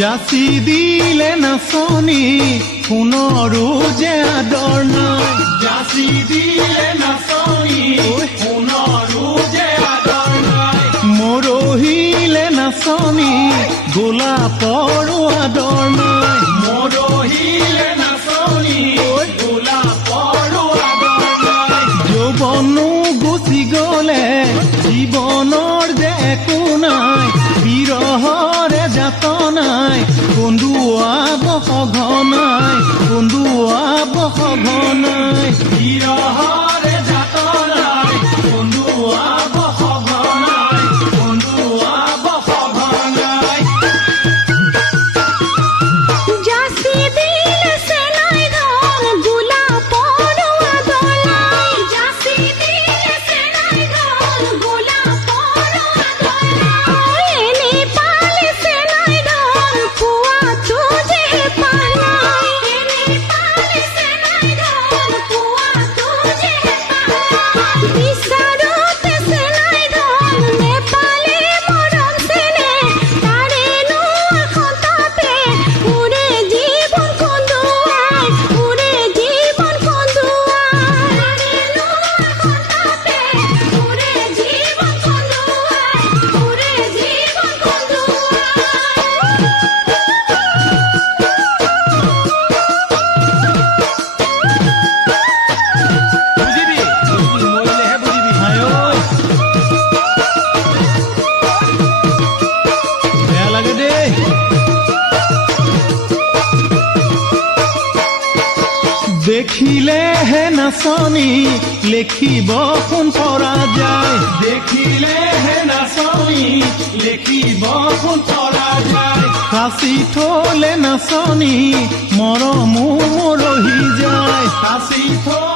যাচি দিলে নাচনি সোণৰো যে আদৰ নাই যাচি দিলে নাচনি সোণৰো যে আদৰ নাই মৰহিলে নাচনি গোলাপৰো আদৰ নাই মৰহিলে নাচনি গোলাপৰো আদৰ নাই যৌৱনো গুচি গ'লে জীৱনৰ যে একো নাই বিৰহৰে যাতনাই কন্দুৱাব সঘনাই কন্দুৱাব সঘনাই বিৰহৰে যাতনাই কন্দুৱাব সঘনাই কন্দুৱাব সঘনাই যাচি দিলে চেনাই ধন গোলাপৰো আদৰ নাই যাচি দিলে চেনাই ধন গোলাপৰো আদৰ নাই এনে পালে চেনাই ধন পোৱাটো যে পালাই এনে পালে চেনাই ধন পোৱাটো যে পালাই বিচাৰোতে চেনাই ধন নেপালে মৰম চেনে তাৰেনো এখন তাপে উৰে জীৱন কন্দুৱাই উৰে জীৱন কন্দুৱাই তাৰেনো এখন তাপে উৰে জীৱন কন্দুৱাই উৰে জীৱন বুজিবি মৰিলেহে বুজিবি হায় ঐ বেয়া লাগে দেই দেখিলেহে নাচনি লেখিব কোন পৰা যায় দেখিলেহে নাচনি লেখিব কোন পৰা যায় সাঁচি থলে নাচনি মৰমো মৰহি যায় সাঁচি থলে